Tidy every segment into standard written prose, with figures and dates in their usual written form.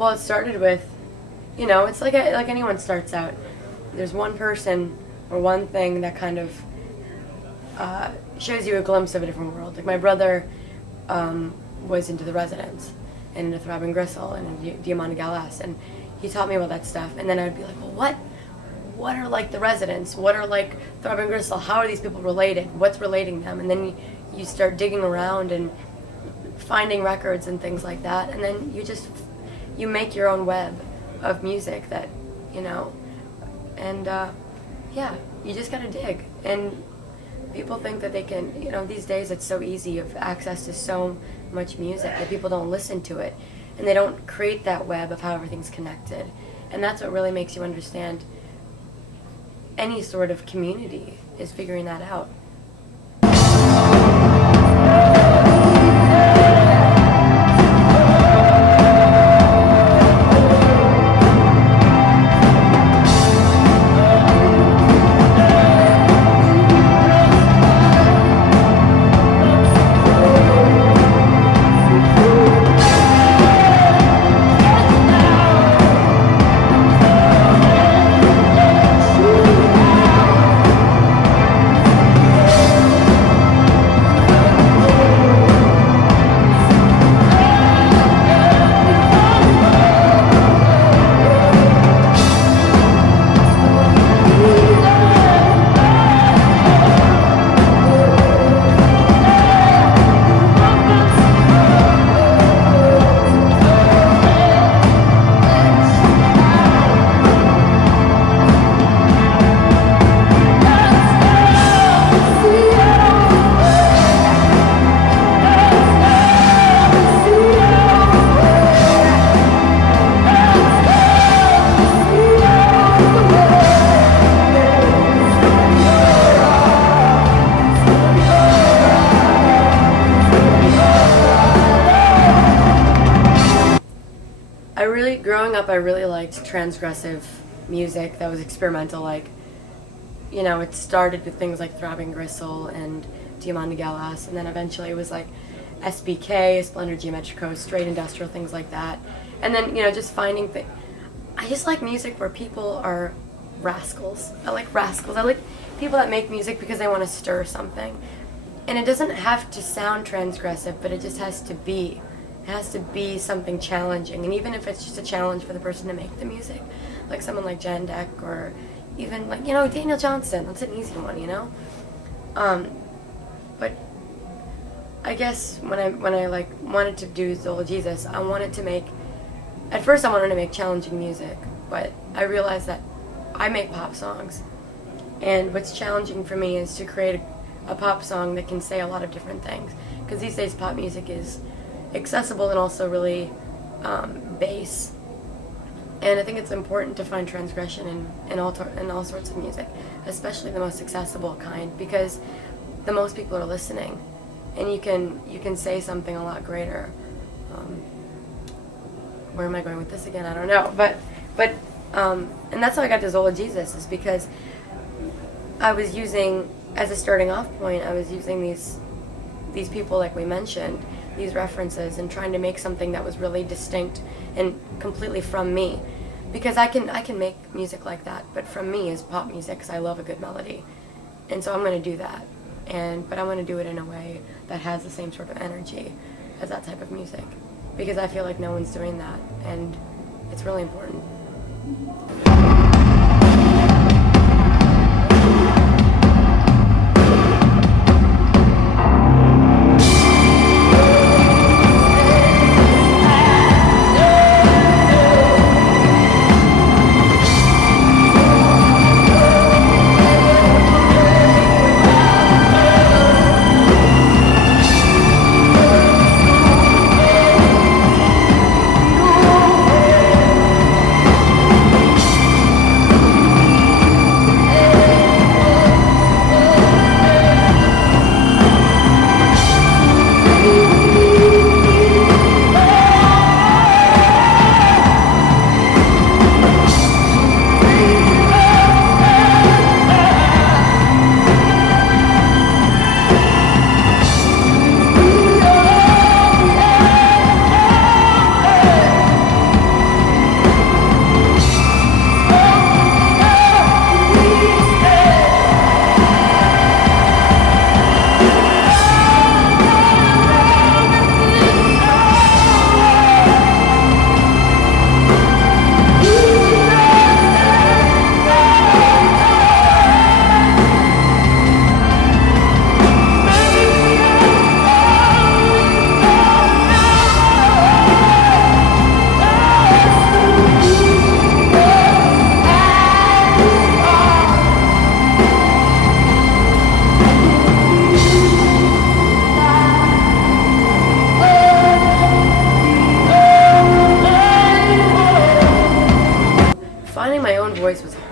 Well, it started with, it's like anyone starts out. There's one person or one thing that kind of shows you a glimpse of a different world. Like my brother was into the Residents and into Throbbing Gristle and into Diamante Galas, and he taught me about that stuff. And then I'd be like, well, what are like the Residents? What are like Throbbing Gristle? How are these people related? What's relating them? And then you start digging around and finding records and things like that, and then you make your own web of music that, and yeah, you just gotta dig. And people think that they can, these days it's so easy, you have access to so much music that people don't listen to it, and they don't create that web of how everything's connected. And that's what really makes you understand any sort of community, is figuring that out. Growing up, I really liked transgressive music that was experimental. Like, it started with things like Throbbing Gristle and Diamante Galas, and then eventually it was like SBK, Splendor Geometrico, straight industrial, things like that. And then, just finding things. I just like music where people are rascals. I like rascals. I like people that make music because they want to stir something. And it doesn't have to sound transgressive, but it just has to be. It has to be something challenging, and even if it's just a challenge for the person to make the music, like someone like Jan Deck, or even like Daniel Johnston. That's an easy one, But I guess when I like wanted to do Zola Jesus, I wanted to make. At first, I wanted to make challenging music, but I realized that I make pop songs, and what's challenging for me is to create a pop song that can say a lot of different things. Because these days, pop music is accessible and also really bass, and I think it's important to find transgression in all sorts of music, especially the most accessible kind, because the most people are listening, and you can say something a lot greater. Where am I going with this again? I don't know, but and that's how I got to Zola Jesus, is because I was using, as a starting off point, I was using these people like we mentioned, these references, and trying to make something that was really distinct and completely from me, because I can make music like that, but from me is pop music, because I love a good melody, and so I'm going to do that, but I want to do it in a way that has the same sort of energy as that type of music, because I feel like no one's doing that, and it's really important.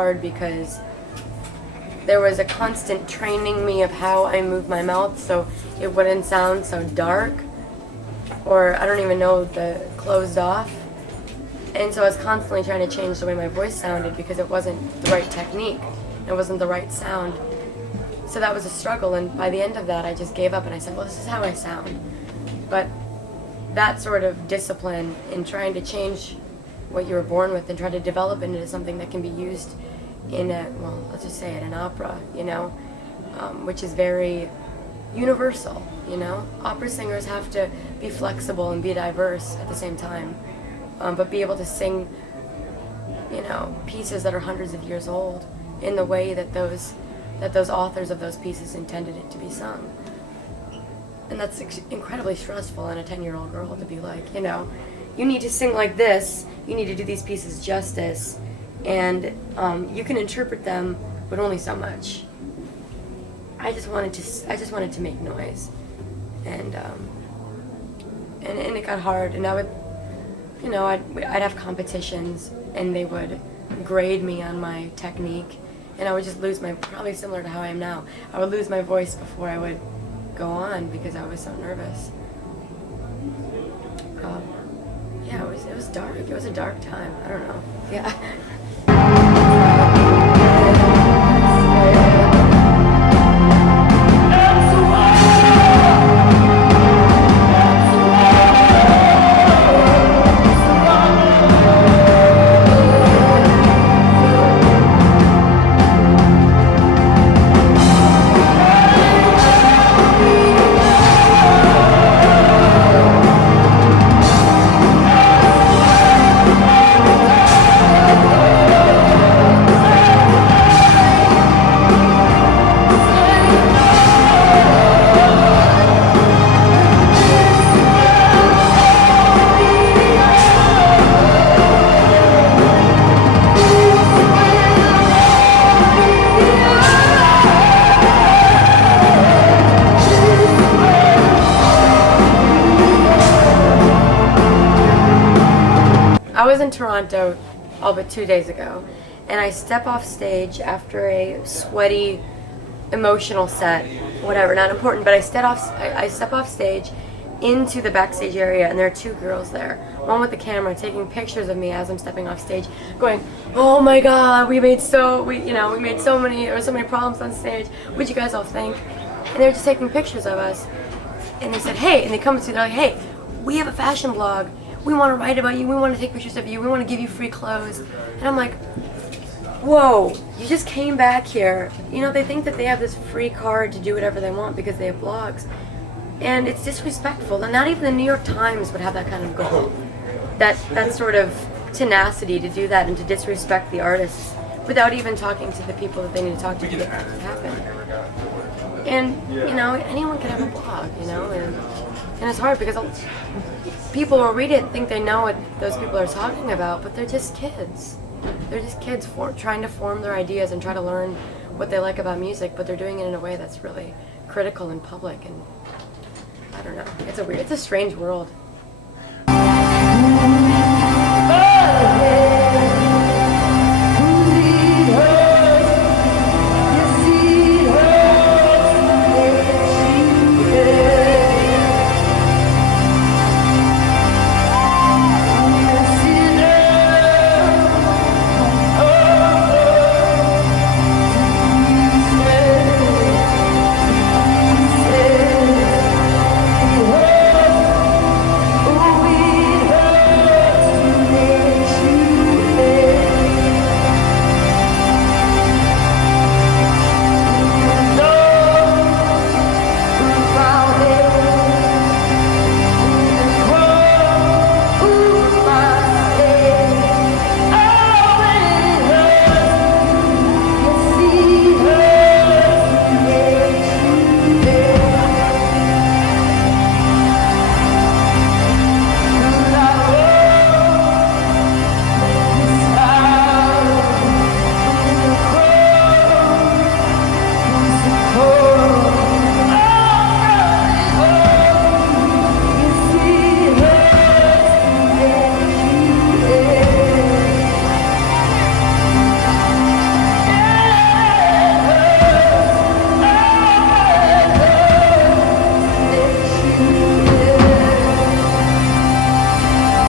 hard because there was a constant training me of how I move my mouth so it wouldn't sound so dark, or I don't even know, the closed off. And so I was constantly trying to change the way my voice sounded because it wasn't the right technique. It wasn't the right sound. So that was a struggle, and by the end of that I just gave up and I said, well, this is how I sound. But that sort of discipline in trying to change what you were born with and try to develop it into something that can be used in a, well, let's just say it, an opera, you know, which is very universal, you know. Opera singers have to be flexible and be diverse at the same time, but be able to sing, you know, pieces that are hundreds of years old in the way that those authors of those pieces intended it to be sung. And that's incredibly stressful in a 10-year-old girl to be like, you know, you need to sing like this, you need to do these pieces justice, and you can interpret them, but only so much. I just wanted to make noise, and it got hard, and I would, you know, I'd have competitions, and they would grade me on my technique, and I would just lose my, probably similar to how I am now, I would lose my voice before I would go on because I was so nervous. Yeah, it was dark. It was a dark time. I don't know. Yeah. I was in Toronto all but 2 days ago, and I step off stage after a sweaty, emotional set, whatever, not important, but I step off stage into the backstage area, and there are two girls there, one with the camera taking pictures of me as I'm stepping off stage, going, oh my god, we made so many problems on stage, what'd you guys all think? And they were just taking pictures of us, and they said, hey, and they come to me, they're like, hey, we have a fashion blog, we want to write about you, we want to take pictures of you, we want to give you free clothes. And I'm like, whoa, you just came back here. You know, they think that they have this free card to do whatever they want because they have blogs. And it's disrespectful. And not even the New York Times would have that kind of goal. That sort of tenacity to do that and to disrespect the artists without even talking to the people that they need to talk to get that to happen. And, you know, anyone can have a blog, you know, and it's hard because people will read it and think they know what those people are talking about, but they're just kids. They're just kids trying to form their ideas and try to learn what they like about music, but they're doing it in a way that's really critical and public, and I don't know. It's a strange world.